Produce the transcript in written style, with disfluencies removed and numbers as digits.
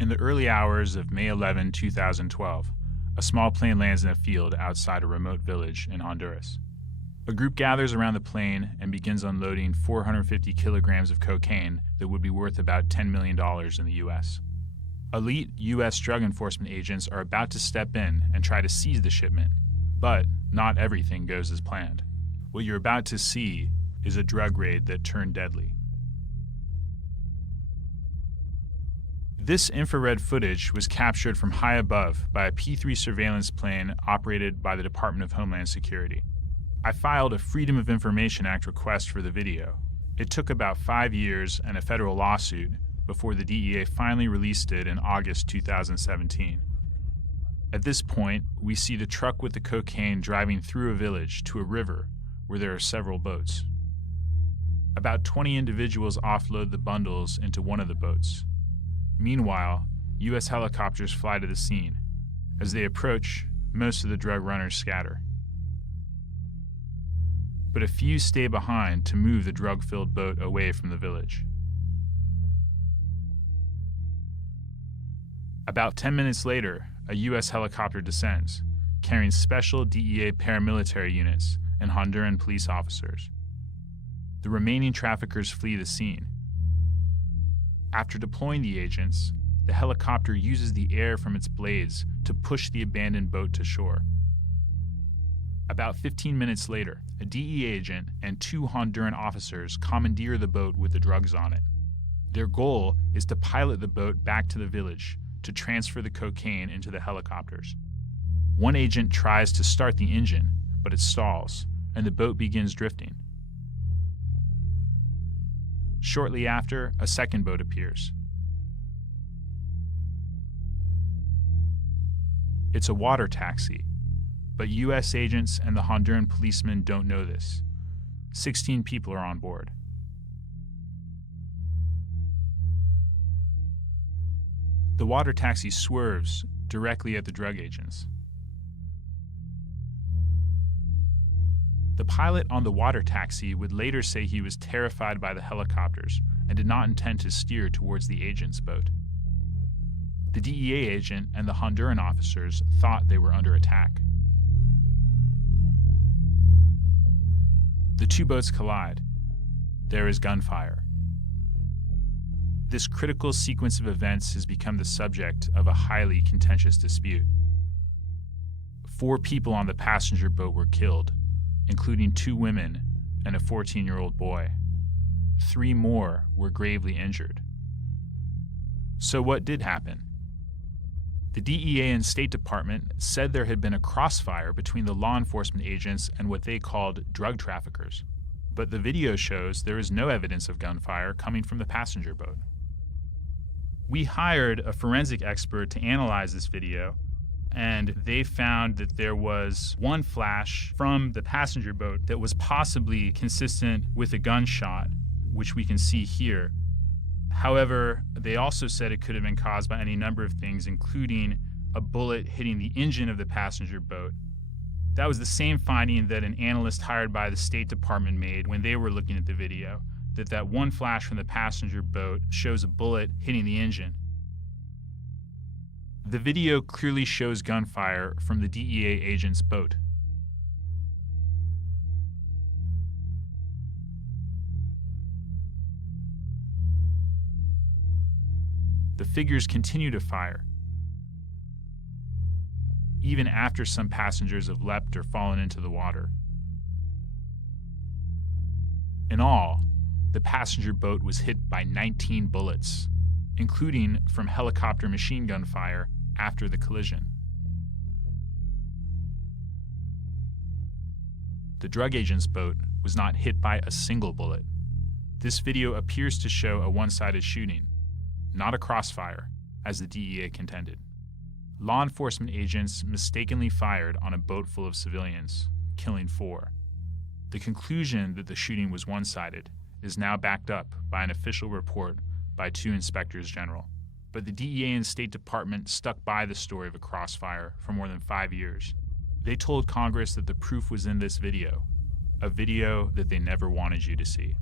In the early hours of May 11, 2012, a small plane lands in a field outside a remote village in Honduras. A group gathers around the plane and begins unloading 450 kilograms of cocaine that would be worth about $10 million in the U.S. Elite U.S. drug enforcement agents are about to step in and try to seize the shipment, but not everything goes as planned. What you're about to see is a drug raid that turned deadly. This infrared footage was captured from high above by a P-3 surveillance plane operated by the Department of Homeland Security. I filed a Freedom of Information Act request for the video. It took about 5 years and a federal lawsuit before the DEA finally released it in August 2017. At this point, we see the truck with the cocaine driving through a village to a river where there are several boats. About 20 individuals offload the bundles into one of the boats. Meanwhile, U.S. helicopters fly to the scene. As they approach, most of the drug runners scatter. But a few stay behind to move the drug-filled boat away from the village. About 10 minutes later, a U.S. helicopter descends, carrying special DEA paramilitary units and Honduran police officers. The remaining traffickers flee the scene. After deploying the agents, the helicopter uses the air from its blades to push the abandoned boat to shore. About 15 minutes later, a DEA agent and 2 Honduran officers commandeer the boat with the drugs on it. Their goal is to pilot the boat back to the village to transfer the cocaine into the helicopters. One agent tries to start the engine, but it stalls, and the boat begins drifting. Shortly after, a second boat appears. It's a water taxi, but U.S. agents and the Honduran policemen don't know this. 16 people are on board. The water taxi swerves directly at the drug agents. The pilot on the water taxi would later say he was terrified by the helicopters and did not intend to steer towards the agent's boat. The DEA agent and the Honduran officers thought they were under attack. The 2 boats collide. There is gunfire. This critical sequence of events has become the subject of a highly contentious dispute. 4 people on the passenger boat were killed, including 2 women and a 14-year-old boy. 3 more were gravely injured. So what did happen? The DEA and State Department said there had been a crossfire between the law enforcement agents and what they called drug traffickers. But the video shows there is no evidence of gunfire coming from the passenger boat. We hired a forensic expert to analyze this video, and they found that there was one flash from the passenger boat that was possibly consistent with a gunshot, which we can see here. However, they also said it could have been caused by any number of things, including a bullet hitting the engine of the passenger boat. That was the same finding that an analyst hired by the State Department made when they were looking at the video, that one flash from the passenger boat shows a bullet hitting the engine. The video clearly shows gunfire from the DEA agent's boat. The figures continue to fire, even after some passengers have leapt or fallen into the water. In all, the passenger boat was hit by 19 bullets, including from helicopter machine gun fire after the collision. The drug agent's boat was not hit by a single bullet. This video appears to show a one-sided shooting, not a crossfire, as the DEA contended. Law enforcement agents mistakenly fired on a boat full of civilians, killing 4. The conclusion that the shooting was one-sided is now backed up by an official report by 2 inspectors general. But the DEA and State Department stuck by the story of a crossfire for more than 5 years. They told Congress that the proof was in this video, a video that they never wanted you to see.